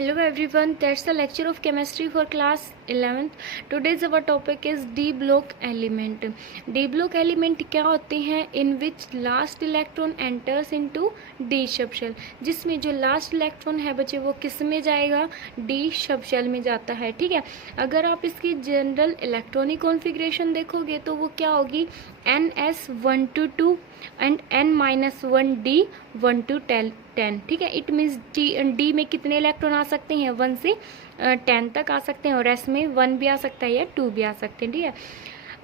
Hello everyone, that's the lecture of chemistry for class 11th. Today's our topic is D block element. D block element क्या होते हैं? In which last electron enters into D subshell. जिसमें जो last electron है बच्चे वो किस में जाएगा? D subshell में जाता है. ठीक है, अगर आप इसकी जनरल इलेक्ट्रॉनिक कॉन्फ़िगरेशन देखोगे तो वो क्या होगी? NS122 and N-1D 1 to 10. ठीक है, इट मीन्स डी में कितने इलेक्ट्रॉन आ सकते हैं? 1 से 10 तक आ सकते हैं और एस में 1 भी आ सकता है या 2 भी आ सकते हैं. ठीक है,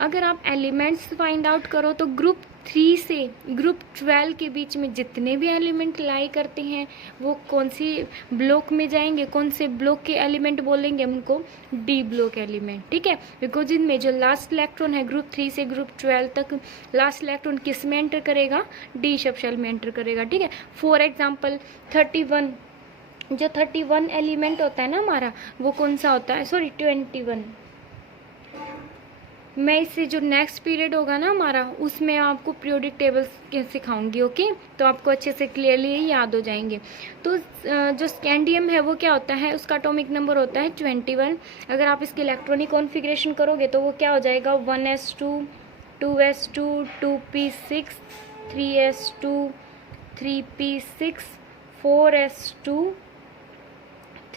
अगर आप एलिमेंट्स फाइंड आउट करो तो ग्रुप 3 से ग्रुप 12 के बीच में जितने भी एलिमेंट लाई करते हैं वो कौन सी ब्लॉक में जाएंगे? कौन से ब्लॉक के एलिमेंट बोलेंगे उनको? D block element. ठीक है, बिकॉज इनमें जो लास्ट इलेक्ट्रॉन है ग्रुप 3 से ग्रुप 12 तक लास्ट इलेक्ट्रॉन किस में एंटर करेगा? डी सबशेल में एंटर करेगा. ठीक है, फॉर एग्जाम्पल 31, जो 31 एलिमेंट होता है ना हमारा, वो कौन सा होता है? सॉरी 21. मैं इससे जो नेक्स्ट पीरियड होगा ना हमारा उसमें आपको पीरियोडिक टेबल्स सिखाऊंगी. ओके, तो आपको अच्छे से क्लियरली याद हो जाएंगे. तो जो स्कैंडियम है वो क्या होता है? उसका एटॉमिक नंबर होता है 21. अगर आप इसकी इलेक्ट्रॉनिक कॉन्फ़िगरेशन करोगे तो वो क्या हो जाएगा? 1s2 2s2 2p6 3s2 3p6 4s2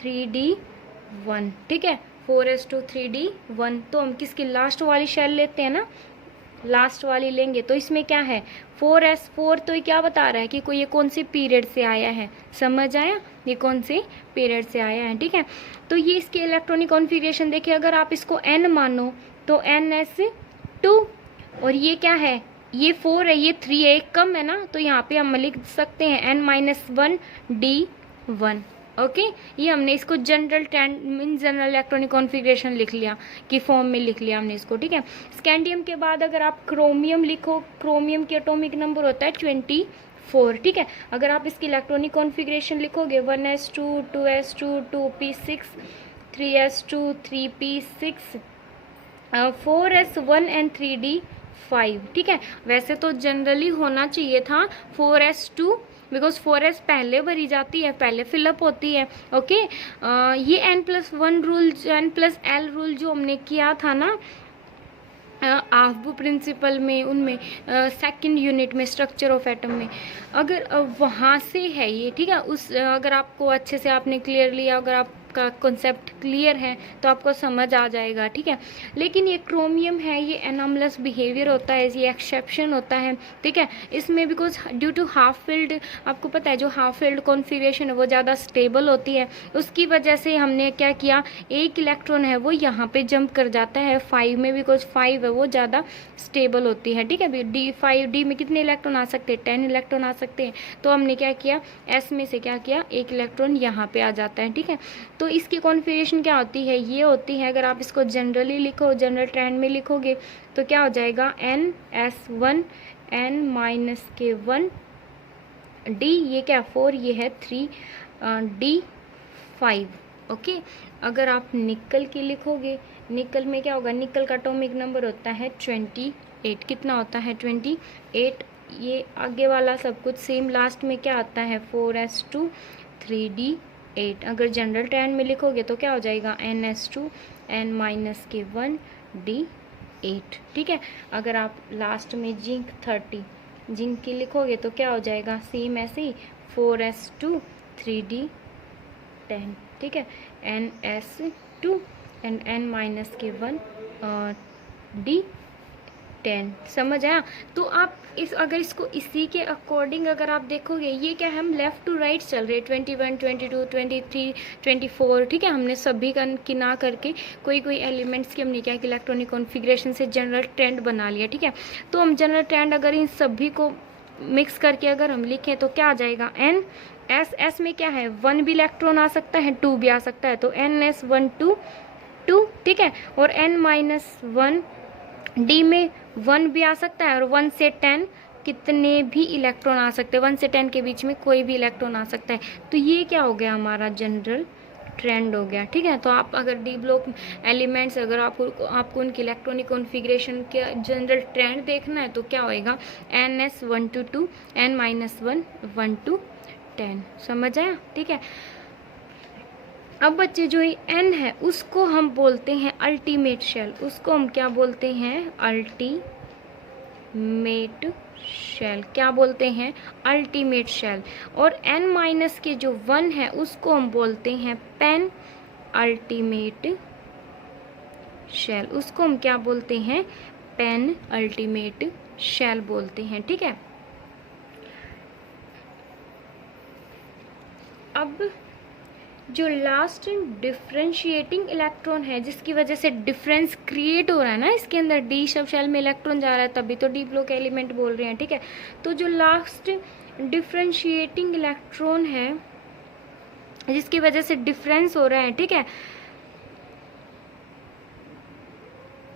3d1. ठीक है, 4s2 3d1. तो हम किसकी लास्ट वाली शेल लेते हैं ना, लास्ट वाली लेंगे. तो इसमें क्या है? 4s4. तो ये क्या बता रहा है कि कोई ये कौन से पीरियड से आया है? समझ आया? ये कौन से पीरियड से आया है. ठीक है, तो ये इसकी इलेक्ट्रॉनिक कॉन्फ़िगरेशन देखिए. अगर आप इसको n मानो तो ns2, और ये क्या है? ये 4 है, ये 3 है, एक कम है ना, तो यहाँ पे हम लिख सकते हैं n-1d1. ओके, ये हमने इसको जनरल जनरल इलेक्ट्रॉनिक कॉन्फ़िगरेशन लिख लिया कि फॉर्म में लिख लिया हमने इसको. ठीक है, स्कैंडियम के बाद अगर आप क्रोमियम लिखो, क्रोमियम की एटॉमिक नंबर होता है 24. ठीक है, अगर आप इसकी इलेक्ट्रॉनिक कॉन्फ़िगरेशन लिखोगे 1s2 2s2 2p6 3s2 3p6 4s1 and 3d5. ठीक है, वैसे तो जनरली होना चाहिए था 4s2, बिकॉज 4s पहले भरी जाती है, पहले फिलअप होती है. ओके, ये n+1 रूल, n+l रूल जो हमने किया था ना आफ्बू प्रिंसिपल में, उनमें सेकंड यूनिट में स्ट्रक्चर ऑफ एटम में, अगर वहाँ से है ये. ठीक है, उस अगर आपको अच्छे से आपने क्लियरली, अगर आपका कॉन्सेप्ट क्लियर है तो आपको समझ आ जाएगा. ठीक है, लेकिन ये क्रोमियम है, ये एनॉमलस बिहेवियर होता है, ये एक्सेप्शन होता है. ठीक है, इसमें because due to half filled, आपको पता है जो हाफ फील्ड कॉन्फ़िगरेशन है वो ज़्यादा स्टेबल होती है, उसकी वजह से हमने क्या किया, एक इलेक्ट्रॉन है वो यहाँ पे जंप कर जाता है 5 में, बिकॉज 5 है वो ज़्यादा स्टेबल होती है. ठीक है, डी में कितने इलेक्ट्रॉन आ सकते हैं? 10 इलेक्ट्रॉन आ सकते हैं. तो हमने क्या किया, एस में से क्या किया, एक इलेक्ट्रॉन यहाँ पे आ जाता है. ठीक है, तो इसकी कॉन्फ़िगरेशन क्या होती है? ये होती है, अगर आप इसको जनरली लिखो, जनरल ट्रेंड में लिखोगे तो क्या हो जाएगा? NS1 N-1 D, ये क्या 4, ये है 3 D5. ओके, अगर आप निकल की लिखोगे, निकल में क्या होगा? निकल का एटॉमिक नंबर होता है 28. कितना होता है? 28. ये आगे वाला सब कुछ सेम, लास्ट में क्या आता है? 4s2 3d8. अगर जनरल ट्रेंड में लिखोगे तो क्या हो जाएगा? NS2 N-1 D8. ठीक है, अगर आप लास्ट में जिंक 30 जिंक की लिखोगे तो क्या हो जाएगा? सेम ऐसे ही 4s2 3d10. ठीक है, NS2 एंड N-1 D10. समझ आया? तो आप अगर इसको इसी के अकॉर्डिंग अगर आप देखोगे, ये क्या है, हम लेफ़्ट टू राइट चल रहे, 21 22 23 24. ठीक है, हमने सभी की ना करके कोई एलिमेंट्स की हमने क्या कि इलेक्ट्रॉनिक कॉन्फ़िगरेशन से जनरल ट्रेंड बना लिया. ठीक है, तो हम जनरल ट्रेंड अगर इन सभी को मिक्स करके अगर हम लिखें तो क्या आ जाएगा? NS में क्या है? 1 भी इलेक्ट्रॉन आ सकता है, 2 भी आ सकता है, तो NS1 2. ठीक है, और N-1 D में 1 भी आ सकता है, और 1 से 10 कितने भी इलेक्ट्रॉन आ सकते हैं, 1 से 10 के बीच में कोई भी इलेक्ट्रॉन आ सकता है. तो ये क्या हो गया? हमारा जनरल ट्रेंड हो गया. ठीक है, तो आप अगर डी ब्लॉक एलिमेंट्स, अगर आपको उनकी इलेक्ट्रॉनिक कॉन्फ़िगरेशन के जनरल ट्रेंड देखना है तो क्या होएगा? NS1 to 2 N-1 1 to 10. समझ आया? ठीक है, अब बच्चे जो ये n है उसको हम बोलते हैं अल्टीमेट शेल, उसको हम क्या बोलते हैं, अल्टीमेट शेल, क्या बोलते हैं, अल्टीमेट शेल। और n माइनस के जो 1 है उसको हम बोलते हैं पेन अल्टीमेट शेल, उसको हम क्या बोलते हैं, पेन अल्टीमेट शेल बोलते हैं। ठीक है, अब जो लास्ट डिफ्रेंशिएटिंग इलेक्ट्रॉन है जिसकी वजह से डिफरेंस क्रिएट हो रहा है ना, इसके अंदर डी सब शेल में इलेक्ट्रॉन जा रहा है तभी तो डी ब्लॉक एलिमेंट बोल रहे हैं। ठीक है, तो जो लास्ट डिफ्रेंशिएटिंग इलेक्ट्रॉन है जिसकी वजह से डिफरेंस हो रहा है, ठीक है,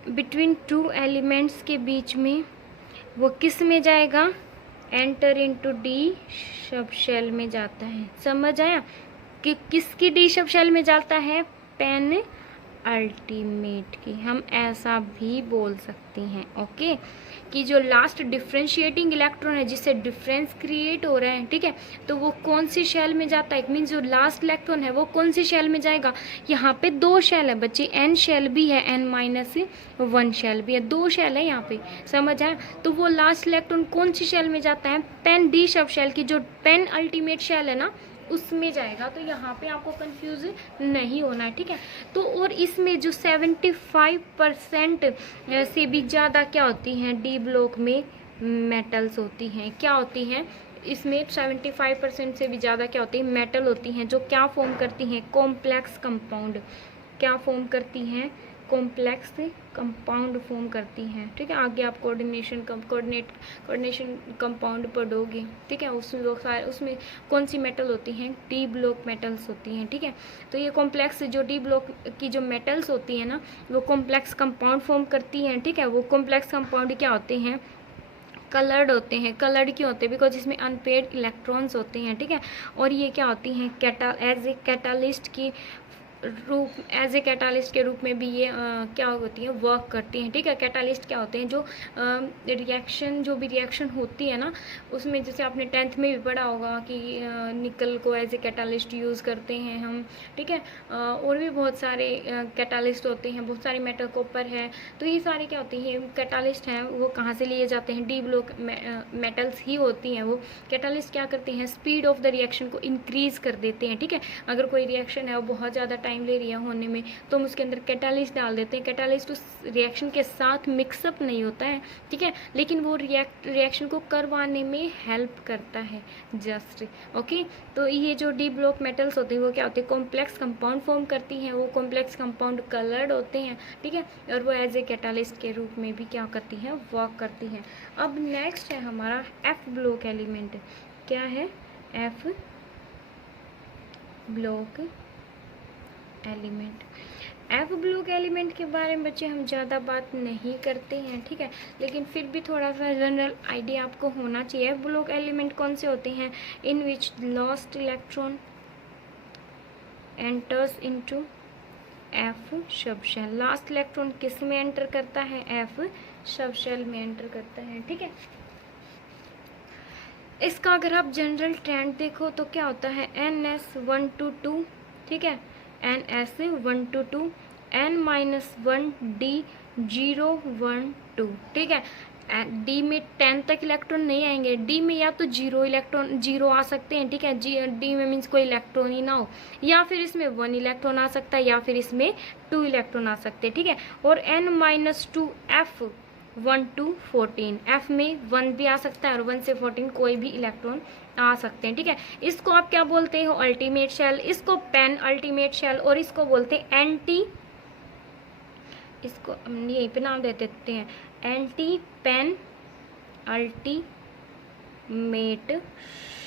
बिटवीन टू एलिमेंट्स के बीच में, वो किस में जाएगा, enter into d sub shell में जाता है। समझ आया कि किसकी डी सब शेल में जाता है, पेन अल्टीमेट की, हम ऐसा भी बोल सकते हैं। ओके, कि जो लास्ट डिफ्रेंशिएटिंग इलेक्ट्रॉन है जिससे डिफरेंस क्रिएट हो रहा है, ठीक है, तो वो कौन सी शेल में जाता है, इट मीन्स जो लास्ट इलेक्ट्रॉन है वो कौन सी शेल में जाएगा। यहाँ पे 2 शेल है बच्चे, n शेल भी है, n-1 शेल भी है, 2 शेल है यहाँ पे। समझ आया, तो वो लास्ट इलेक्ट्रॉन कौन सी शेल में जाता है, पेन डी सब शेल की, जो पेन अल्टीमेट शेल है ना उसमें जाएगा। तो यहाँ पे आपको कंफ्यूज नहीं होना है। ठीक है, तो और इसमें जो 75% से भी ज़्यादा क्या होती हैं, डी ब्लॉक में मेटल्स होती हैं। क्या होती हैं, इसमें 75% से भी ज़्यादा क्या होती है, मेटल होती हैं, जो क्या फॉर्म करती हैं, कॉम्प्लेक्स कंपाउंड, क्या फॉर्म करती हैं, कॉम्प्लेक्स कंपाउंड फॉर्म करती हैं। ठीक है, आगे आप कोऑर्डिनेशन कंपाउंड पढ़ोगे। ठीक है, उसमें कौन सी मेटल होती हैं, डी ब्लॉक मेटल्स होती हैं। ठीक है, तो ये कॉम्प्लेक्स जो डी ब्लॉक की जो मेटल्स होती हैं ना वो कॉम्प्लेक्स कंपाउंड फॉर्म करती हैं। ठीक है, वो कॉम्प्लेक्स कंपाउंड क्या होते हैं, कलर्ड होते हैं। कलर्ड क्यों होते हैं, बिकॉज इसमें अनपेड इलेक्ट्रॉन्स होते हैं। ठीक है, और ये क्या होती हैं, एज ए कैटालिस्ट की रूप, एज ए कैटालिस्ट के रूप में भी ये क्या होती है, वर्क करती हैं। ठीक है, कैटालिस्ट क्या होते हैं, जो रिएक्शन, जो भी रिएक्शन होती है ना उसमें, जैसे आपने 10th में भी पढ़ा होगा कि निकल को एज ए कैटालिस्ट यूज़ करते हैं हम। ठीक है, और भी बहुत सारे कैटालिस्ट होते हैं, बहुत सारे मेटल, कॉपर है, तो ये सारे क्या होती हैं, कैटालिस्ट हैं, वो कहाँ से लिए जाते हैं, डी ब्लॉक मेटल्स ही होती हैं। वो कैटालिस्ट क्या करते हैं, स्पीड ऑफ द रिएक्शन को इंक्रीज कर देते हैं। ठीक है, अगर कोई रिएक्शन है वो बहुत ज़्यादा टाइम ले रही है होने में तो हम उसके अंदर कैटालिस्ट डाल देते हैं। कैटालिस्ट उस रिएक्शन के साथ मिक्सअप नहीं होता है। ठीक है, लेकिन वो रिएक्शन को करवाने में हेल्प करता है जस्ट। ओके, तो ये जो डी ब्लॉक मेटल्स होते हैं वो क्या होते हैं, कॉम्प्लेक्स कंपाउंड फॉर्म करती हैं। वो कॉम्प्लेक्स कंपाउंड कलर्ड होते हैं। ठीक है, और वो एज ए कैटालिस्ट के रूप में भी क्या करती हैं, वर्क करती हैं। अब नेक्स्ट है हमारा एफ ब्लॉक एलिमेंट। क्या है, F block element. F block element के बारे में बच्चे हम ज़्यादा बात नहीं करते हैं। ठीक है, लेकिन फिर भी थोड़ा सा जनरल आइडिया आपको होना चाहिए। एफ ब्लॉक एलिमेंट कौन से होते हैं, in which last electron enters into F sub shell. Last electron किस में एंटर करता है, एफ सब शेल में एंटर करता है। ठीक है, इसका अगर आप जनरल ट्रेंड देखो तो क्या होता है, NS122, ठीक है, NS122, N-1D012। ठीक है, डी में 10 तक इलेक्ट्रॉन नहीं आएंगे। डी में या तो 0 इलेक्ट्रॉन 0 आ सकते हैं। ठीक है, डी में मीन्स कोई इलेक्ट्रॉन ही ना हो, या फिर इसमें 1 इलेक्ट्रॉन आ सकता है, या फिर इसमें 2 इलेक्ट्रॉन आ सकते हैं। ठीक है, और N-2F1 to 14, F में 1 भी आ सकता है और 1 से 14 कोई भी इलेक्ट्रॉन आ सकते हैं। ठीक है, इसको आप क्या बोलते हो, अल्टीमेट शेल, इसको पेन अल्टीमेट शेल, और इसको बोलते हैं एंटी, इसको हम यहीं पे नाम दे देते हैं, एंटी पेन अल्टीमेट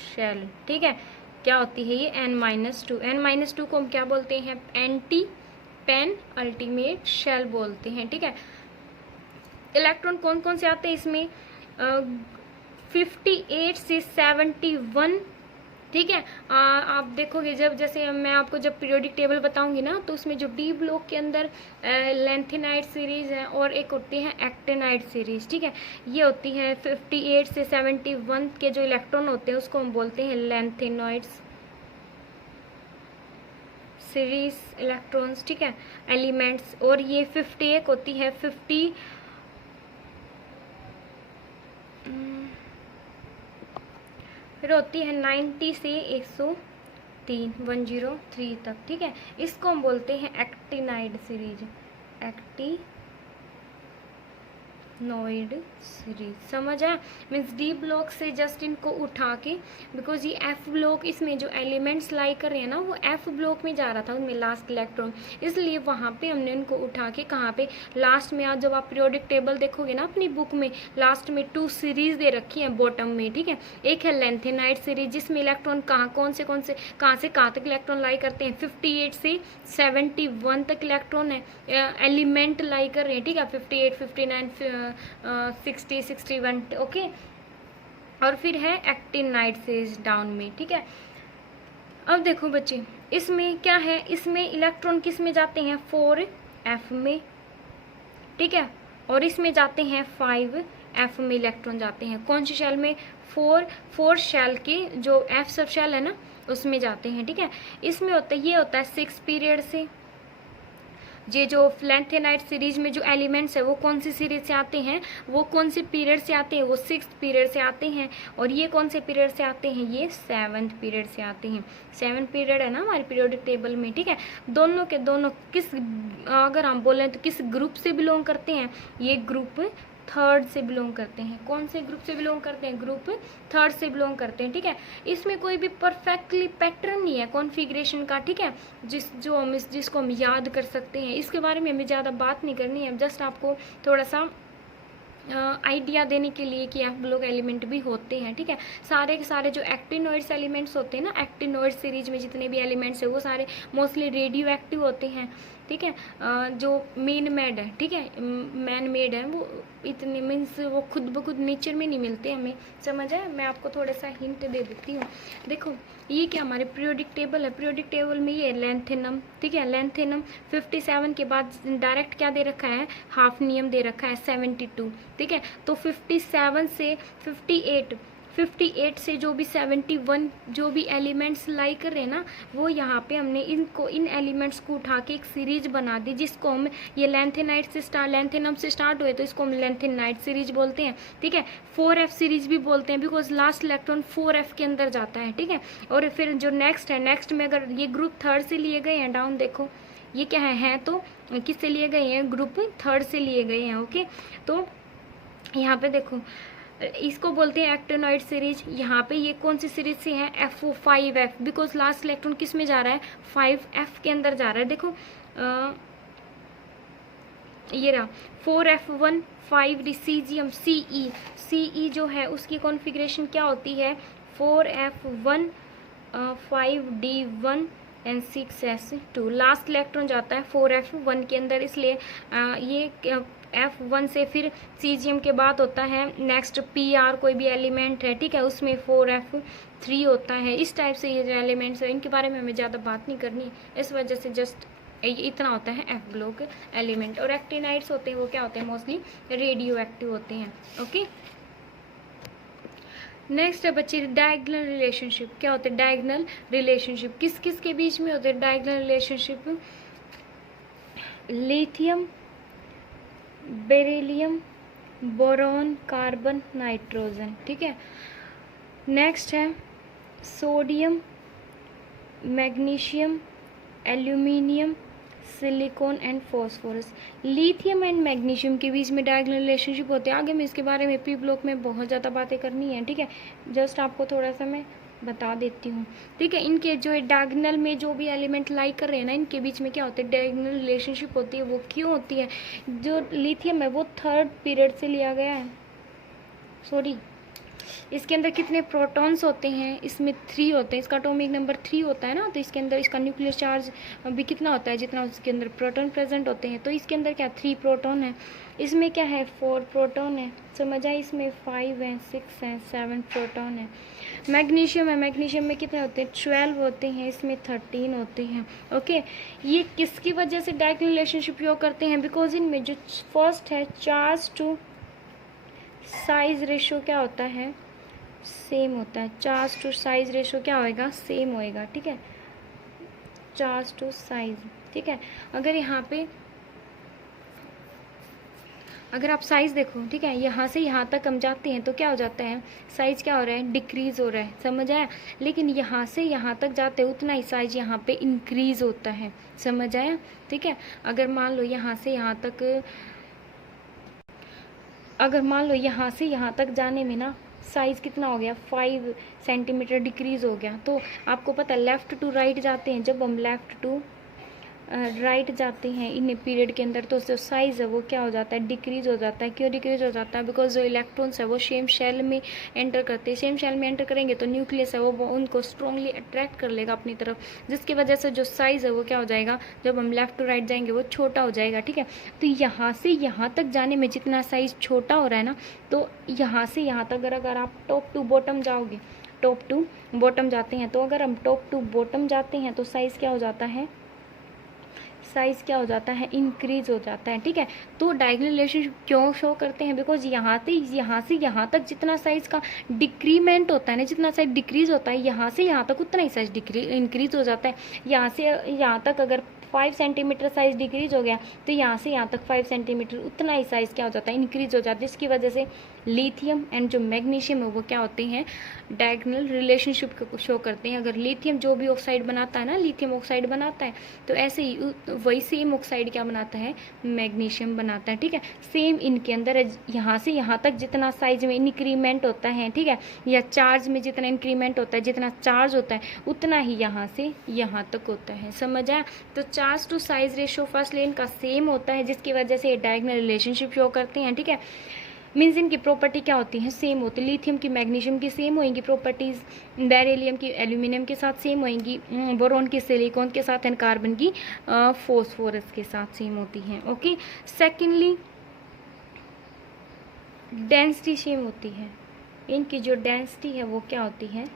शेल। ठीक है, क्या होती है ये, N-2। N-2 को हम क्या बोलते हैं, एंटी पेन अल्टीमेट शेल बोलते हैं। ठीक है, इलेक्ट्रॉन कौन कौन से आते हैं इसमें, 58 से 71। ठीक है, आप देखोगे जब, जैसे मैं आपको जब पीरियोडिक टेबल बताऊंगी ना तो उसमें जो डी ब्लॉक के अंदर लेंथेनाइड सीरीज है और एक होती है एक्टेनाइड सीरीज। ठीक है, ये होती है 58 से 71 के जो इलेक्ट्रॉन होते हैं उसको हम बोलते हैं लेंथेनॉइड्स सीरीज इलेक्ट्रॉन्स, ठीक है, एलिमेंट्स। और ये 51 होती है, 50 फिर होती है 90 से 103, 103 तक, ठीक है। इसको हम बोलते हैं एक्टिनाइड सीरीज, एक्टिनोइड सीरीज। समझ आया? मीन्स डी ब्लॉक से जस्ट इनको उठा के, बिकॉज ये एफ ब्लॉक, इसमें जो एलिमेंट्स लाई कर रहे हैं ना वो एफ ब्लॉक में जा रहा था, उनमें लास्ट इलेक्ट्रॉन, इसलिए वहाँ पे हमने उनको उठा के कहाँ पे लास्ट में, आज जब आप पीरियोडिक टेबल देखोगे ना अपनी बुक में, लास्ट में 2 सीरीज दे रखी है बॉटम में, ठीक है। एक है लेंथेनाइड सीरीज जिसमें इलेक्ट्रॉन कहाँ से कहाँ तक इलेक्ट्रॉन लाई करते हैं, 58 से 71 तक इलेक्ट्रॉन है एलिमेंट लाई कर रहे हैं, ठीक है, 58, 59, 60, 61, ओके। और फिर है एक्टिनाइड सीरीज डाउन में, ठीक है। अब देखो बच्चे, इसमें क्या है, इसमें इलेक्ट्रॉन किस में जाते हैं, 4f में, ठीक है, और इसमें जाते हैं 5f में इलेक्ट्रॉन जाते हैं। कौन सी शेल में, 4 शेल के जो f सब शेल है ना उसमें जाते हैं, ठीक है। इसमें होता है, ये होता है 6 पीरियड से। ये जो लेंथेनाइड सीरीज में जो एलिमेंट्स है वो कौन सी सीरीज से आते हैं, वो कौन से पीरियड से आते हैं, वो 6th पीरियड से आते हैं। और ये कौन से पीरियड से आते हैं, ये 7th पीरियड से आते हैं। 7 पीरियड है ना हमारे पीरियोडिक टेबल में, ठीक है। दोनों के दोनों किस, अगर हम बोलें तो किस ग्रुप से बिलोंग करते हैं, ये ग्रुप 3rd से बिलोंग करते हैं। कौन से ग्रुप से बिलोंग करते हैं, ग्रुप 3rd से बिलोंग करते हैं, ठीक है। इसमें कोई भी परफेक्टली पैटर्न नहीं है कॉन्फ़िगरेशन का, ठीक है, जिसको हम याद कर सकते हैं। इसके बारे में हमें ज़्यादा बात नहीं करनी है, जस्ट आपको थोड़ा सा आइडिया देने के लिए कि एफ ब्लॉक एलिमेंट भी होते हैं, ठीक है। सारे के सारे जो एक्टिनोइड्स एलिमेंट्स होते हैं ना, एक्टिनोइड सीरीज में जितने भी एलिमेंट्स है वो सारे मोस्टली रेडियो एक्टिव होते हैं, ठीक है। जो मेन मेड है, ठीक है, मैन मेड है, वो इतने मीन्स वो खुद ब खुद नेचर में नहीं मिलते हमें, समझ आए? मैं आपको थोड़ा सा हिंट दे देती हूँ। देखो ये क्या हमारे पीरियोडिक टेबल है, पीरियोडिक टेबल में ये लेंथेनम, ठीक है, लेंथेनम 57 के बाद डायरेक्ट क्या दे रखा है, हाफनियम दे रखा है 72, ठीक है। तो 57 से 58 से जो भी 71 जो भी एलिमेंट्स लाई कर रहे हैं ना, वो यहाँ पे हमने इन एलिमेंट्स को उठा के एक सीरीज बना दी, जिसको हम, ये लेंथेनाइड से लेंथेनम से स्टार्ट हुए तो इसको हम लेंथेनाइड सीरीज बोलते हैं, ठीक है। 4f सीरीज भी बोलते हैं बिकॉज लास्ट इलेक्ट्रॉन 4f के अंदर जाता है, ठीक है। और फिर जो नेक्स्ट है, नेक्स्ट में अगर ये ग्रुप 3rd से लिए गए हैं, डाउन देखो ये क्या है तो किससे लिए गए हैं, ग्रुप 3rd से लिए गए हैं, ओके। तो यहाँ पे देखो इसको बोलते हैं एक्टिनोइड सीरीज। यहाँ पे ये कौन सी सीरीज से है, FO5F, बिकॉज लास्ट इलेक्ट्रॉन किस में जा रहा है, 5F के अंदर जा रहा है। देखो ये रहा 4F1 5D सीजियम CE जो है उसकी कॉन्फ़िगरेशन क्या होती है, 4F1 5D1 and 6S2। Last electron जाता है 4F1 के अंदर, इसलिए ये F1 से फिर सीजियम के बाद होता है नेक्स्ट PR कोई भी एलिमेंट है, ठीक है, उसमें 4F3 होता है। इस टाइप से ये जो एलिमेंट्स है इनके बारे में हमें ज़्यादा बात नहीं करनी, इस वजह से जस्ट इतना होता है एफ ब्लॉक एलिमेंट। और एक्टिनाइड्स होते हैं वो क्या होते हैं, मोस्टली रेडियो एक्टिव होते हैं, ओके। नेक्स्ट है बच्चे डायगोनल रिलेशनशिप। क्या होते हैं डायगोनल रिलेशनशिप, किस किस के बीच में होते हैं diagonal relationship, lithium, beryllium, boron, carbon, nitrogen, ठीक है। नेक्स्ट है sodium, magnesium, aluminium, silicon and phosphorus. Lithium and magnesium के बीच में डायगोनल रिलेशनशिप होते हैं। आगे मैं इसके बारे में पी ब्लॉक में बहुत ज़्यादा बातें करनी है, ठीक है, जस्ट आपको थोड़ा सा मैं बता देती हूँ, ठीक है। इनके जो डायगोनल में जो भी एलिमेंट लाई कर रहे हैं ना, इनके बीच में क्या होता है डायगोनल रिलेशनशिप होती है। वो क्यों होती है, जो लिथियम है वो 3rd पीरियड से लिया गया है, सॉरी इसके अंदर कितने प्रोटॉन्स होते हैं, इसमें 3 होते हैं, इसका एटॉमिक नंबर 3 होता है ना, तो इसके अंदर इसका न्यूक्लियर चार्ज भी कितना होता है जितना उसके अंदर प्रोटॉन प्रेजेंट होते हैं। तो इसके अंदर क्या 3 प्रोटॉन है, इसमें क्या है 4 प्रोटॉन है, समझ आए, इसमें 5 हैं, 6 हैं, 7 प्रोटॉन है। मैग्नीशियम है, मैग्नीशियम में कितने होते हैं 12 होते हैं, इसमें 13 होते हैं, ओके। ये किसकी वजह से डायगोनल रिलेशनशिप योग करते हैं, बिकॉज इनमें जो फर्स्ट है चार्ज टू साइज रेशो क्या होता है, सेम होता है। चार्ज टू साइज रेशो क्या होएगा, सेम होएगा, ठीक है। चार्ज टू साइज, ठीक है। अगर यहाँ पे अगर आप साइज़ देखो, ठीक है, यहाँ से यहाँ तक हम जाते हैं तो क्या हो जाता है, साइज़ क्या हो रहा है, डिक्रीज़ हो रहा है, समझ आया। लेकिन यहाँ से यहाँ तक जाते हैं उतना ही साइज़ यहाँ पे इंक्रीज़ होता है, समझ आया, ठीक है। अगर मान लो यहाँ से यहाँ तक जाने में ना साइज़ कितना हो गया, 5 सेंटीमीटर डिक्रीज़ हो गया। तो आपको पता है लेफ़्ट टू राइट जाते हैं, जब हम लेफ़्ट टू राइट जाते हैं इन पीरियड के अंदर, तो जो साइज़ है वो क्या हो जाता है, डिक्रीज़ हो जाता है। क्यों डिक्रीज़ हो जाता है, बिकॉज जो इलेक्ट्रॉन्स है वो सेम शेल में एंटर करते हैं। सेम शेल में एंटर करेंगे तो न्यूक्लियस है वो उनको स्ट्रॉन्गली अट्रैक्ट कर लेगा अपनी तरफ, जिसकी वजह से जो साइज़ है वो क्या हो जाएगा, जब हम लेफ़्ट टू राइट जाएंगे वो छोटा हो जाएगा, ठीक है। तो यहाँ से यहाँ तक जाने में जितना साइज़ छोटा हो रहा है ना, तो यहाँ से यहाँ तक अगर आप टॉप टू बॉटम जाओगे, टॉप टू बॉटम जाते हैं, तो अगर हम टॉप टू बॉटम जाते हैं तो साइज़ क्या हो जाता है, साइज़ क्या हो जाता है, इंक्रीज हो जाता है, ठीक है। तो डायगोनल रिलेशनशिप क्यों शो करते हैं, बिकॉज यहाँ से यहाँ तक जितना साइज़ का डिक्रीमेंट होता है ना, जितना साइज डिक्रीज होता है, यहाँ से यहाँ तक उतना ही साइज इंक्रीज हो जाता है। यहाँ से यहाँ तक अगर 5 सेंटीमीटर साइज डिक्रीज हो गया तो यहाँ से यहाँ तक 5 सेंटीमीटर उतना ही साइज क्या हो जाता है, इंक्रीज हो जाता है, जिसकी वजह से लिथियम एंड जो मैग्नीशियम है वो क्या होते हैं, डायगोनल रिलेशनशिप को शो करते हैं। अगर लिथियम जो भी ऑक्साइड बनाता है ना, लिथियम ऑक्साइड बनाता है, तो ऐसे ही वही सेम ऑक्साइड क्या बनाता है, मैग्नीशियम बनाता है, ठीक है। सेम इनके अंदर यहाँ से यहाँ तक जितना साइज में इंक्रीमेंट होता है, ठीक है, या चार्ज में जितना इंक्रीमेंट होता है, जितना चार्ज होता है उतना ही यहाँ से यहाँ तक होता है, समझ आया। तो charge to size ratio first lane का सेम होता है, जिसकी वजह से ये डायगोनल रिलेशनशिप शो करते हैं, ठीक है। मीन्स इनकी प्रॉपर्टी क्या होती है, सेम होती है। लिथियम की मैग्नीशियम की सेम होंगी प्रॉपर्टीज़, बेरिलियम की एल्यूमिनियम के साथ सेम होंगी, बोरॉन की सिलिकॉन के साथ एंड कार्बन की फॉस्फोरस के साथ सेम होती हैं, ओके। सेकेंडली डेंसिटी सेम होती है, इनकी जो डेंसिटी है वो क्या होती है,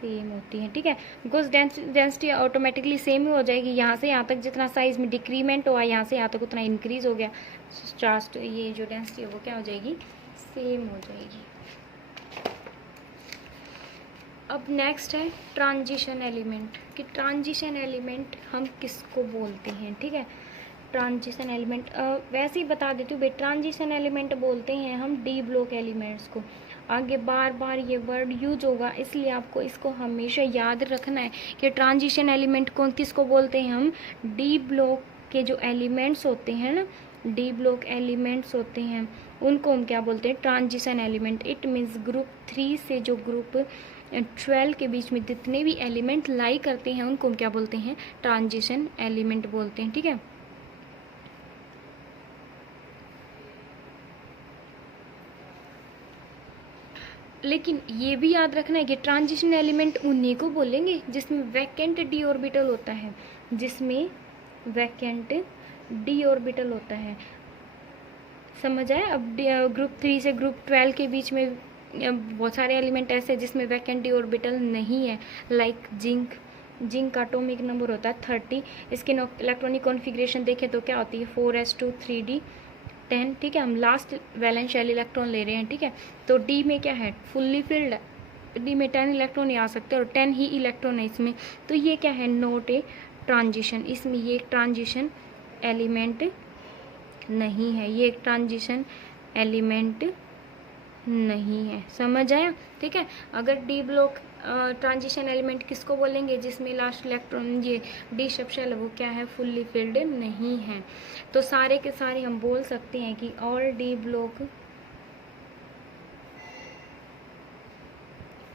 सेम होती है, ठीक है। बिकॉज डेंसिटी ऑटोमेटिकली सेम ही हो जाएगी। यहाँ से यहाँ तक जितना साइज में डिक्रीमेंट हुआ, यहाँ से यहाँ तक उतना इंक्रीज हो गया, चार्ज ये जो डेंसिटी है वो क्या हो जाएगी, सेम हो जाएगी। अब नेक्स्ट है ट्रांजिशन एलिमेंट, कि ट्रांजिशन एलिमेंट हम किसको बोलते हैं, ठीक है। ट्रांजिशन एलिमेंट वैसे ही बता देती हूँ भाई, ट्रांजिशन एलिमेंट बोलते हैं हम डी ब्लॉक एलिमेंट्स को। आगे बार बार ये वर्ड यूज होगा, इसलिए आपको इसको हमेशा याद रखना है कि ट्रांजिशन एलिमेंट कौन किसको बोलते हैं हम, डी ब्लॉक के जो एलिमेंट्स होते हैं ना, डी ब्लॉक एलिमेंट्स होते हैं उनको हम क्या बोलते हैं, transition element. It means group 3 से जो ग्रुप 12 के बीच में जितने भी एलिमेंट लाई करते हैं उनको हम क्या बोलते हैं, ट्रांजिशन एलिमेंट बोलते हैं, ठीक है। लेकिन ये भी याद रखना है कि ट्रांजिशन एलिमेंट उन्हीं को बोलेंगे जिसमें वैकेंट डी ऑर्बिटल होता है, जिसमें वैकेंट डी ऑर्बिटल होता है, समझ आए। अब ग्रुप 3 से ग्रुप 12 के बीच में बहुत सारे एलिमेंट ऐसे जिसमें वैकेंट डी ऑर्बिटल नहीं है, लाइक जिंक का एटॉमिक नंबर होता है 30, इसकी इलेक्ट्रॉनिक कॉन्फ़िगरेशन देखें तो क्या होती है 4s2 3d 10, ठीक है। हम लास्ट वैलेंस शेल इलेक्ट्रॉन ले रहे हैं, ठीक है। तो डी में क्या है, फुल्ली फिल्ड है, डी में 10 इलेक्ट्रॉन ही आ सकते हैं और 10 ही इलेक्ट्रॉन है इसमें, तो ये क्या है, नॉट ए ट्रांजिशन, इसमें ये एक ट्रांजिशन एलिमेंट नहीं है, ये एक ट्रांजिशन एलिमेंट नहीं है, समझ आया, ठीक है। अगर डी ब्लॉक ट्रांजिशन एलिमेंट किसको बोलेंगे, जिसमें लास्ट इलेक्ट्रॉन ये डी सब शेल वो क्या है, फुल्ली फिल्ड नहीं है। तो सारे के सारे हम बोल सकते हैं कि all d block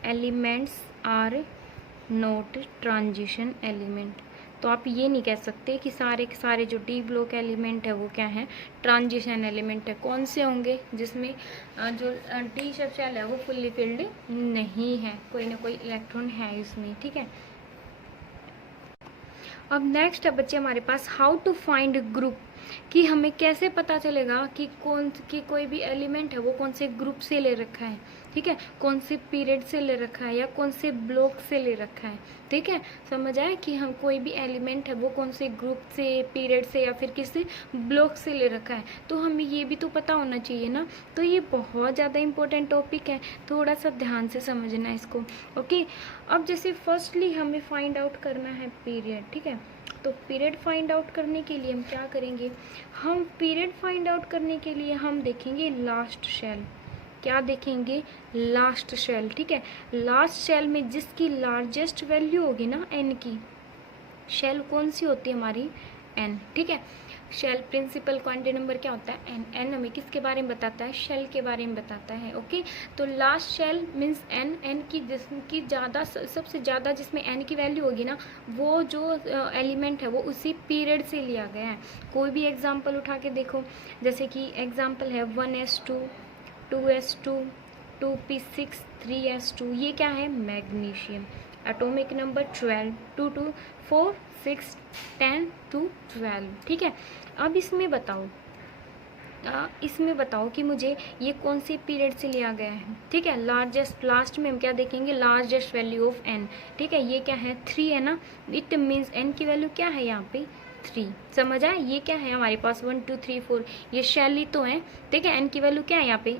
elements are not transition element. तो आप ये नहीं कह सकते कि सारे के सारे जो डी ब्लॉक एलिमेंट है वो क्या है, ट्रांजिशन एलिमेंट है। कौन से होंगे, जिसमें जो डी सब शेल है वो फुल्ली फिल्ड नहीं है, कोई ना कोई इलेक्ट्रॉन है इसमें, ठीक है। अब नेक्स्ट है बच्चे हमारे पास हाउ टू फाइंड ग्रुप, कि हमें कैसे पता चलेगा कि कोई भी एलिमेंट है वो कौन से ग्रुप से ले रखा है, ठीक है, कौन से पीरियड से ले रखा है या कौन से ब्लॉक से ले रखा है, ठीक है। समझ आए कि हम कोई भी एलिमेंट है वो कौन से ग्रुप से, पीरियड से या फिर किसी ब्लॉक से ले रखा है, तो हमें ये भी तो पता होना चाहिए ना। तो ये बहुत ज़्यादा इंपॉर्टेंट टॉपिक है, थोड़ा सा ध्यान से समझना इसको, ओके। अब जैसे फर्स्टली हमें फाइंड आउट करना है पीरियड, ठीक है। तो पीरियड फाइंड आउट करने के लिए हम क्या करेंगे, हम पीरियड फाइंड आउट करने के लिए हम देखेंगे लास्ट शेल। क्या देखेंगे, लास्ट शेल, ठीक है। लास्ट शेल में जिसकी लार्जेस्ट वैल्यू होगी ना एन की, शेल कौन सी होती है हमारी, एन, ठीक है। शेल प्रिंसिपल क्वांटिटी नंबर क्या होता है, एन। एन हमें किसके बारे में बताता है, शेल के बारे में बताता है, ओके। तो last shell means n, n की जिसकी ज़्यादा, सबसे ज़्यादा जिसमें एन की वैल्यू होगी ना, वो जो एलिमेंट है वो उसी पीरियड से लिया गया है। कोई भी एग्जांपल उठा के देखो, जैसे कि एग्जांपल है 1s2, 2s2, 2p6, 3s2, ये क्या है, मैग्नीशियम। एटॉमिक नंबर 12, 2 2 4 6 10 2 12, ठीक है। अब इसमें बताओ कि मुझे ये कौन से पीरियड से लिया गया है, ठीक है। लार्जेस्ट, लास्ट में हम क्या देखेंगे, लार्जेस्ट वैल्यू ऑफ एन, ठीक है। ये क्या है, 3 है ना, इट मीन्स एन की वैल्यू क्या है यहाँ पे, 3। समझ आए, ये क्या है हमारे पास 1 2 3 4, ये शेल ही तो है, ठीक है। एन की वैल्यू क्या है यहाँ पे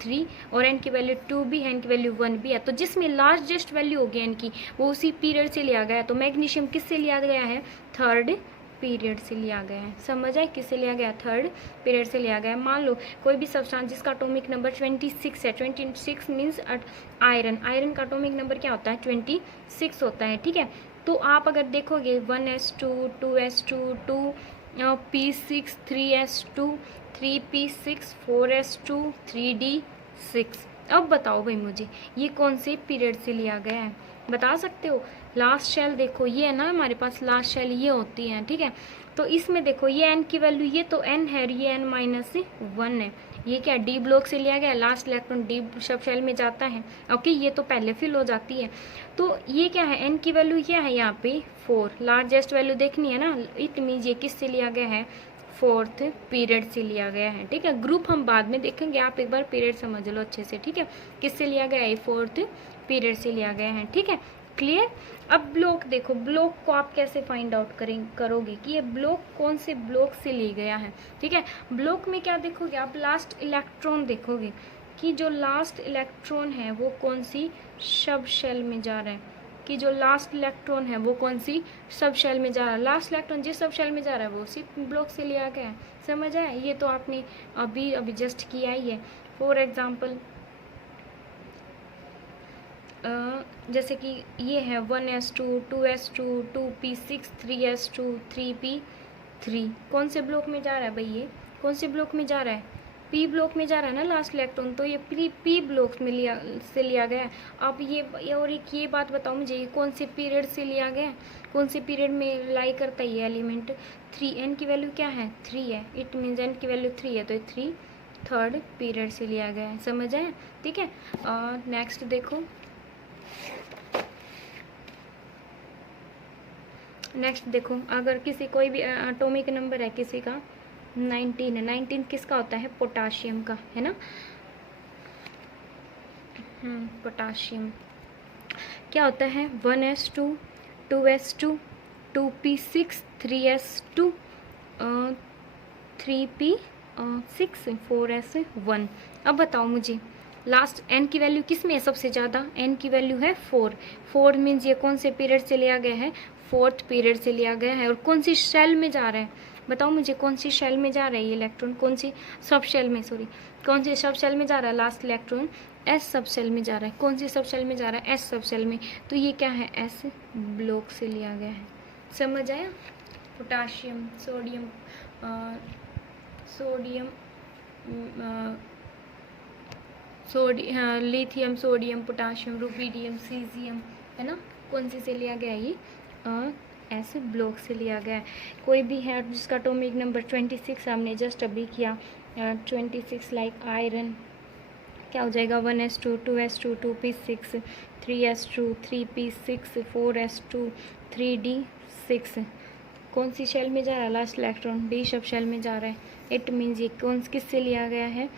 3, और एन की वैल्यू 2 भी है, एन की वैल्यू 1 भी है। तो जिसमें लार्जेस्ट वैल्यू होगी एन की, वो उसी पीरियड से लिया गया है। तो मैग्नीशियम किससे लिया गया है, थर्ड पीरियड से लिया गया है। समझ आए, किससे लिया गया, थर्ड पीरियड से लिया गया है। मान लो कोई भी सब्सटेंस जिसका एटॉमिक नंबर 26 है, 26 मीन्स आयरन, आयरन का एटॉमिक नंबर क्या होता है, 26 होता है, ठीक है। तो आप अगर देखोगे 1s2, 2s2, 2p6, 3s2, 3p6, 4s2, 3d6। अब बताओ भाई मुझे ये कौन से पीरियड से लिया गया है, बता सकते हो। लास्ट शेल देखो, ये है ना हमारे पास लास्ट शेल, ये होती है, ठीक है। तो इसमें देखो ये एन की वैल्यू, ये तो एन है, ये एन -1 है। ये क्या, डी ब्लॉक से लिया गया, last electron d sub shell में जाता है, ओके। ये तो पहले फिल हो जाती है। तो ये क्या है, एन की वैल्यू क्या है यहाँ पे 4, लार्जेस्ट वैल्यू देखनी है ना, इट मीन्स ये किससे लिया गया है, फोर्थ पीरियड से लिया गया है, ठीक है। ग्रुप हम बाद में देखेंगे, आप एक बार पीरियड समझ लो अच्छे से, ठीक है। किससे लिया गया है, फोर्थ पीरियड से लिया गया है, ठीक है, क्लियर। अब ब्लॉक देखो, ब्लॉक को आप कैसे फाइंड आउट करोगे कि ये ब्लॉक कौन से ब्लॉक से लिया गया है, ठीक है। ब्लॉक में क्या देखोगे आप, लास्ट इलेक्ट्रॉन देखोगे कि जो लास्ट इलेक्ट्रॉन है वो कौन सी सब शेल में जा रहा है, कि जो लास्ट इलेक्ट्रॉन है वो कौन सी सब शेल में जा रहा है। लास्ट इलेक्ट्रॉन जिस सब शेल में जा रहा है वो उसी ब्लॉक से लिया गया है। समझ आए, ये तो आपने अभी जस्ट किया ही है। फॉर एग्जाम्पल जैसे कि ये है 1s2, 2s2, 2p6, 3s2, 3p3, कौन से ब्लॉक में जा रहा है भाई, ये कौन से ब्लॉक में जा रहा है, पी ब्लॉक में जा रहा है ना लास्ट इलेक्ट्रॉन, तो ये पी ब्लॉक में लिया गया है। अब ये और एक ये बात बताओ मुझे, ये कौन से पीरियड से लिया गया है, कौन से पीरियड में लाई करता है ये एलिमेंट, 3। एन की वैल्यू क्या है, 3 है, इट मीन्स एन की वैल्यू 3 है, तो 3 थर्ड पीरियड से लिया गया है। समझ आए, ठीक है। नेक्स्ट देखो, नेक्स्ट देखो, अगर किसी कोई भी एटॉमिक नंबर है किसी का 19 है, 19 किसका होता है, पोटाशियम का, है ना। पोटाशियम क्या होता है, 1s2, 2s2, 2p6, 3s2, 3p6, 4s1। अब बताओ मुझे लास्ट एन की वैल्यू किस में है सबसे ज़्यादा, एन की वैल्यू है 4। 4 मीन्स ये कौन से पीरियड से लिया गया है, फोर्थ पीरियड से लिया गया है। और कौन सी शेल में जा रहा है, बताओ मुझे कौन सी शेल में जा रहा है ये इलेक्ट्रॉन, कौन सी सब शेल में, सॉरी कौन सी सब शेल में जा रहा है, last electron s sub shell में जा रहा है। कौन सी सब शेल में जा रहा है, एस सब शेल में, तो ये क्या है, एस ब्लॉक से लिया गया है। समझ आया। Potassium, sodium, lithium, sodium, potassium, rubidium, caesium, है ना, कौन सी से लिया गया है ये, ऐसे ब्लॉक से लिया गया है। कोई भी है जिसका एटॉमिक नंबर 26 हमने जस्ट अभी किया, 26 लाइक आयरन, क्या हो जाएगा, 1s2, 2s2, 2p6, 3s2, 3p6, 4s2, 3d6। कौन सी शेल में जा रहा है, last electron d sub shell में जा रहा है। इट मीन्स ये कौन किससे लिया गया है,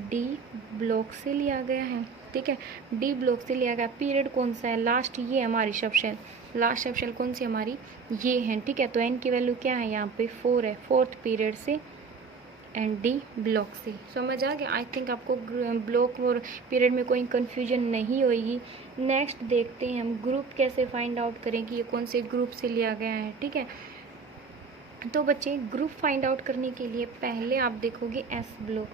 डी ब्लॉक से लिया गया है, ठीक है, डी ब्लॉक से लिया गया। पीरियड कौन सा है, लास्ट, ये हमारी सब शेल, लास्ट सब शेल कौन सी हमारी, ये है, ठीक है। तो एन की वैल्यू क्या है यहाँ पे 4 है, फोर्थ पीरियड से एंड डी ब्लॉक से। समझ आ गया? आई थिंक आपको ब्लॉक और पीरियड में कोई कन्फ्यूजन नहीं होगी। नेक्स्ट देखते हैं हम ग्रुप कैसे फाइंड आउट करें कि ये कौन से ग्रुप से लिया गया है। ठीक है, तो बच्चे ग्रुप फाइंड आउट करने के लिए पहले आप देखोगे एस ब्लॉक।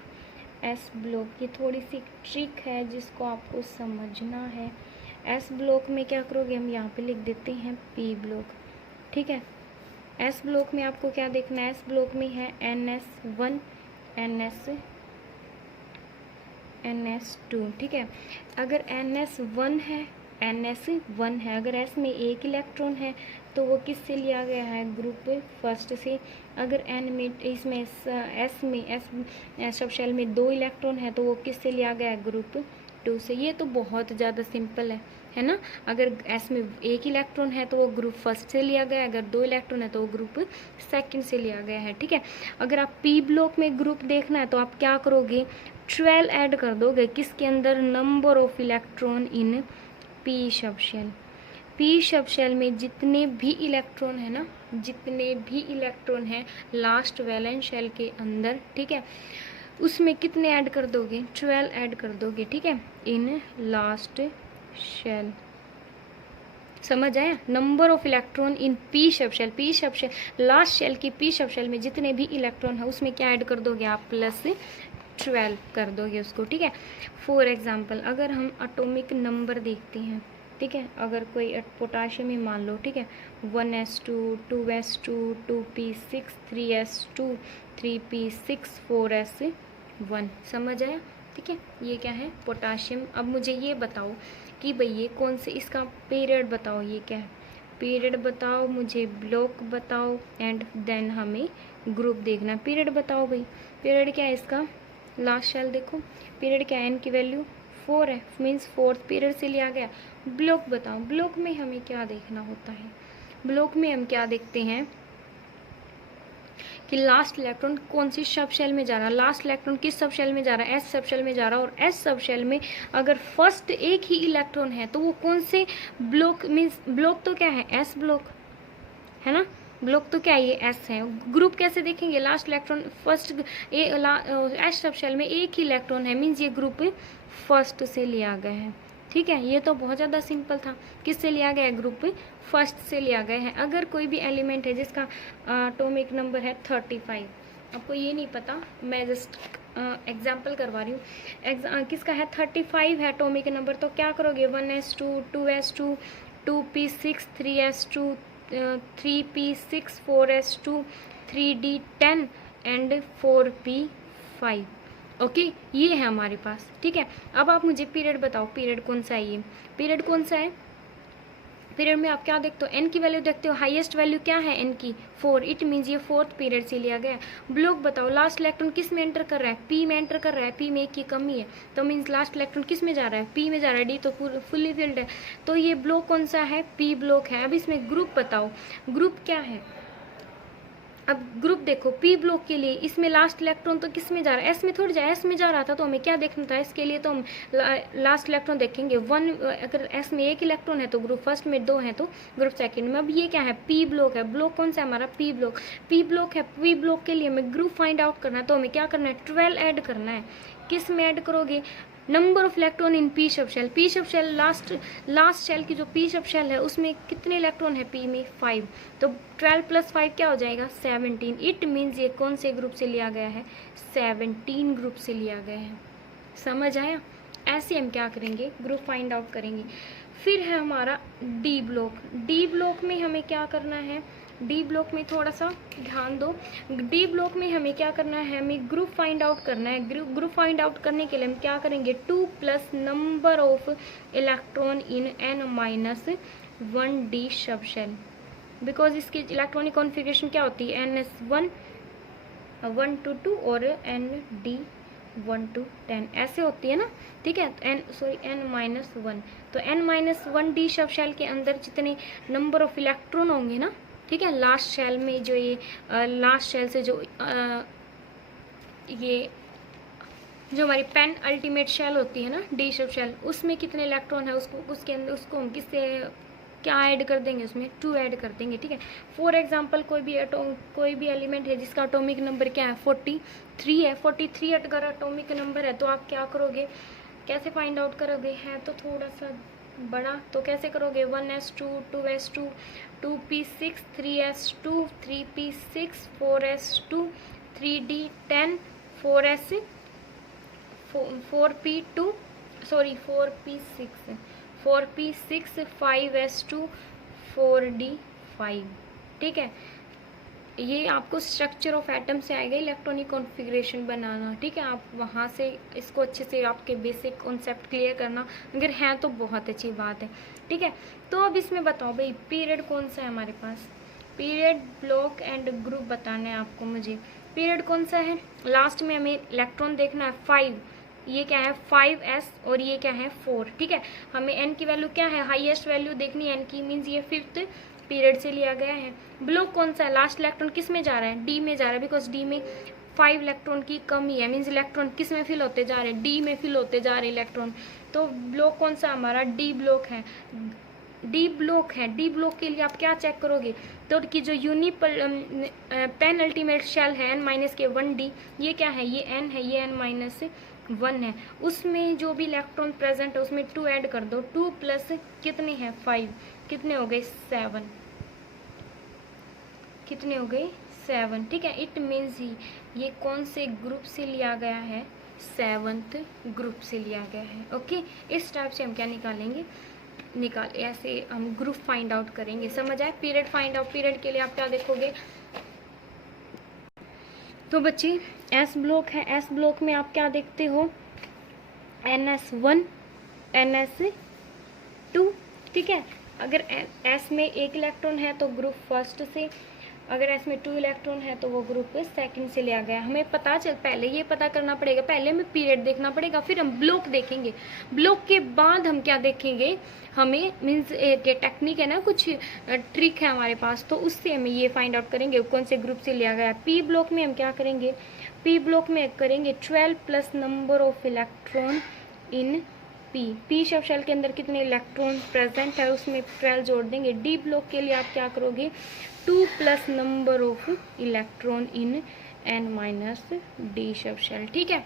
एस ब्लॉक ये थोड़ी सी ट्रिक है जिसको आपको समझना है। एस ब्लॉक में क्या करोगे, हम यहाँ पे लिख देते हैं पी ब्लॉक। ठीक है, एस ब्लॉक में आपको क्या देखना है, एस ब्लॉक में है NS1 NS2। ठीक है, अगर NS1 है, अगर S में एक इलेक्ट्रॉन है तो वो किससे लिया गया है, ग्रुप फर्स्ट से। अगर N में इसमें S में सब शेल में 2 इलेक्ट्रॉन है तो वो किससे लिया गया है, ग्रुप 2 से। ये तो बहुत ज़्यादा सिंपल है ना। अगर S में एक इलेक्ट्रॉन है तो वो ग्रुप फर्स्ट से लिया गया है, अगर 2 इलेक्ट्रॉन है तो वो ग्रुप सेकंड से लिया गया है। ठीक है, अगर आप P ब्लॉक में ग्रुप देखना है तो आप क्या करोगे, 12 ऐड कर दोगे किसके अंदर, number of electron in P sub shell. P sub shell में जितने भी इलेक्ट्रॉन है ना, जितने भी इलेक्ट्रॉन है लास्ट वैलेंस शेल के अंदर, ठीक है, उसमें कितने ऐड कर दोगे, 12 ऐड कर दोगे। ठीक है, इन लास्ट शेल। समझ आया? Number of electron in P sub shell, P sub shell last shell की P सब शेल में जितने भी इलेक्ट्रॉन है उसमें क्या ऐड कर दोगे आप, +12 कर दोगे उसको। ठीक है, फॉर एग्जाम्पल अगर हम एटॉमिक नंबर देखते हैं, ठीक है, अगर कोई पोटाशियम ही मान लो, ठीक है, 1s2 2s2 2p6 3s2 3p6 4s1। समझ आया? ठीक है, ये क्या है, पोटाशियम। अब मुझे ये बताओ कि भाई ये कौन से, इसका पीरियड बताओ, ये क्या है, पीरियड बताओ मुझे, ब्लॉक बताओ, एंड देन हमें ग्रुप देखना। पीरियड बताओ भाई, पीरियड क्या है इसका, लास्ट शेल देखो, पीरियड क्या है, एन की वैल्यू 4 है, मीन्स 4th पीरियड से लिया गया। ब्लॉक बताओ, ब्लॉक में हमें क्या देखना होता है, ब्लॉक में हम क्या देखते हैं कि लास्ट इलेक्ट्रॉन कौन सी सब शेल में जा रहा है, लास्ट इलेक्ट्रॉन किस सब शेल में जा रहा है, एस सब शेल में जा रहा है। और एस सब शेल में अगर फर्स्ट एक ही इलेक्ट्रॉन है तो वो कौन से ब्लॉक, मीन्स ब्लॉक तो क्या है, एस ब्लॉक है ना, ब्लॉक तो क्या है, ये एस है। ग्रुप कैसे देखेंगे, last electron first s sub shell में एक ही इलेक्ट्रॉन है, मीन्स ये ग्रुप फर्स्ट से लिया गया है। ठीक है, ये तो बहुत ज़्यादा सिंपल था, किससे लिया गया है, ग्रुप फर्स्ट से लिया गया है। अगर कोई भी एलिमेंट है जिसका एटॉमिक नंबर है 35, आपको ये नहीं पता, मैं जस्ट एग्जाम्पल करवा रही हूँ, किसका है 35 है एटॉमिक नंबर, तो क्या करोगे, 1s2 2s2 2p6 3s2 3p6 4s2 3d10 and 4p5। Okay, ये है हमारे पास। ठीक है, अब आप मुझे पीरियड बताओ, पीरियड कौन सा है, ये पीरियड कौन सा है, पीरियड में आप क्या देखते हो, एन की वैल्यू देखते हो, हाईएस्ट वैल्यू क्या है एन की, 4, इट मीन्स ये 4th पीरियड से लिया गया है। ब्लॉक बताओ, लास्ट इलेक्ट्रॉन किस में एंटर कर रहा है, पी में एंटर कर रहा है, पी में एक की कमी है तो मीन्स लास्ट इलेक्ट्रॉन किस में जा रहा है, पी में जा रहा है, डी तो फुल्ली फिल्ड है, तो ये ब्लॉक कौन सा है, पी ब्लॉक है। अब इसमें ग्रुप बताओ, ग्रुप क्या है, अब ग्रुप देखो पी ब्लॉक के लिए, इसमें लास्ट इलेक्ट्रॉन तो किस में जा रहा है, एस में थोड़ी जा, एस में जा रहा था तो हमें क्या देखना था, इसके लिए तो हम लास्ट इलेक्ट्रॉन देखेंगे 1, अगर एस में एक इलेक्ट्रॉन है तो ग्रुप फर्स्ट में 2 है तो ग्रुप सेकंड में। अब ये क्या है, पी ब्लॉक है, ब्लॉक कौन सा है हमारा, पी ब्लॉक, पी ब्लॉक है। पी ब्लॉक के लिए हमें ग्रुप फाइंड आउट करना है तो हमें क्या करना है, 12 ऐड करना है। किस में ऐड करोगे, number of electron in p sub shell, p sub shell last shell की जो पी सब शेल है उसमें कितने इलेक्ट्रॉन है, पी में 5, तो 12 + 5 क्या हो जाएगा, 17। इट मीन्स ये कौन से ग्रुप से लिया गया है, 17 ग्रुप से लिया गया है। समझ आया? ऐसे हम क्या करेंगे, ग्रुप फाइंड आउट करेंगे। फिर है हमारा डी ब्लॉक। डी ब्लॉक में हमें क्या करना है, डी ब्लॉक में थोड़ा सा ध्यान दो, डी ब्लॉक में हमें क्या करना है, हमें ग्रुप फाइंड आउट करना है। ग्रुप फाइंड आउट करने के लिए हम क्या करेंगे, 2 + number of electron in n-1 d sub shell, because इसकी इलेक्ट्रॉनिक कॉन्फ़िगरेशन क्या होती है, NS1 1 to 2 और ND 1 to 10 ऐसे होती है ना। ठीक है, n-1, तो n-1 डी सब शेल के अंदर जितने नंबर ऑफ इलेक्ट्रॉन होंगे ना, ठीक है, लास्ट शेल में जो ये लास्ट शेल से जो ये जो हमारी पेन अल्टीमेट शेल होती है ना, डी सब शेल, उसमें कितने इलेक्ट्रॉन है उसको, उसके अंदर उसको हम किससे क्या ऐड कर देंगे, उसमें 2 ऐड कर देंगे, ठीक है। फॉर एग्जांपल कोई भी एलिमेंट है जिसका एटॉमिक नंबर क्या है 43 है, 43 अगर एटॉमिक नंबर है तो आप क्या करोगे, कैसे फाइंड आउट करोगे, है तो थोड़ा सा बड़ा, तो कैसे करोगे 1s2 2s2 2p6 3s2 3p6 4s2 3d10 4s 4p2 sorry 4p6 5s2 4d5, ठीक है। ये आपको स्ट्रक्चर ऑफ एटम से आएगा, इलेक्ट्रॉनिक कॉन्फ़िगरेशन बनाना, ठीक है। आप वहाँ से इसको अच्छे से आपके बेसिक कॉन्सेप्ट क्लियर करना, अगर हैं तो बहुत अच्छी बात है, ठीक है। तो अब इसमें बताओ भाई पीरियड कौन सा है हमारे पास, पीरियड ब्लॉक एंड ग्रुप बताना है आपको मुझे। पीरियड कौन सा है, लास्ट में हमें इलेक्ट्रॉन देखना है 5, ये क्या है 5s और ये क्या है 4, ठीक है। हमें n की वैल्यू क्या है, हाईएस्ट वैल्यू देखनी है n की, मीन्स ये 5th पीरियड से लिया गया है। ब्लॉक कौन सा है, लास्ट इलेक्ट्रॉन किस में जा रहा है, डी में जा रहा है, बिकॉज डी में 5 इलेक्ट्रॉन की कमी है, मीन्स इलेक्ट्रॉन किस में फिल होते जा रहे हैं, डी में फिल होते जा रहे हैं इलेक्ट्रॉन। तो ब्लॉक कौन सा हमारा, डी ब्लॉक है, डी ब्लॉक है। डी ब्लॉक के लिए आप क्या चेक करोगे, तो कि जो पेन अल्टीमेट शेल है n-1d, ये क्या है, ये n है, ये n-1 है, उसमें जो भी इलेक्ट्रॉन प्रेजेंट है उसमें 2 ऐड कर दो, 2 प्लस कितने हैं 5, कितने हो गए 7, कितने हो गए 7, ठीक है। इट मीन्स ये कौन से ग्रुप से लिया गया है, 7th ग्रुप से लिया गया है, ओके। इस टाइप से हम क्या निकालेंगे, ऐसे हम ग्रुप फाइंड आउट करेंगे, समझ आए। पीरियड फाइंड आउट, पीरियड के लिए आप क्या देखोगे, तो बच्चे एस ब्लॉक है, एस ब्लॉक में आप क्या देखते हो NS1 NS2, ठीक है। अगर एस में 1 इलेक्ट्रॉन है तो ग्रुप फर्स्ट से, अगर एस में 2 इलेक्ट्रॉन है तो वो ग्रुप सेकंड से लिया गया। हमें पता चल, पहले ये पता करना पड़ेगा, पहले हमें पीरियड देखना पड़ेगा, फिर हम ब्लॉक देखेंगे, ब्लॉक के बाद हम क्या देखेंगे, हमें मीन्स टेक्निक है ना, कुछ ट्रिक है हमारे पास, तो उससे हमें ये फाइंड आउट करेंगे कौन से ग्रुप से लिया गया है। पी ब्लॉक में हम क्या करेंगे, पी ब्लॉक में करेंगे 12 plus number of electron in p sub shell के अंदर कितने इलेक्ट्रॉन प्रेजेंट है उसमें 12 जोड़ देंगे। डी ब्लॉक के लिए आप क्या करोगे, 2 plus number of electron in n-d sub shell, ठीक है।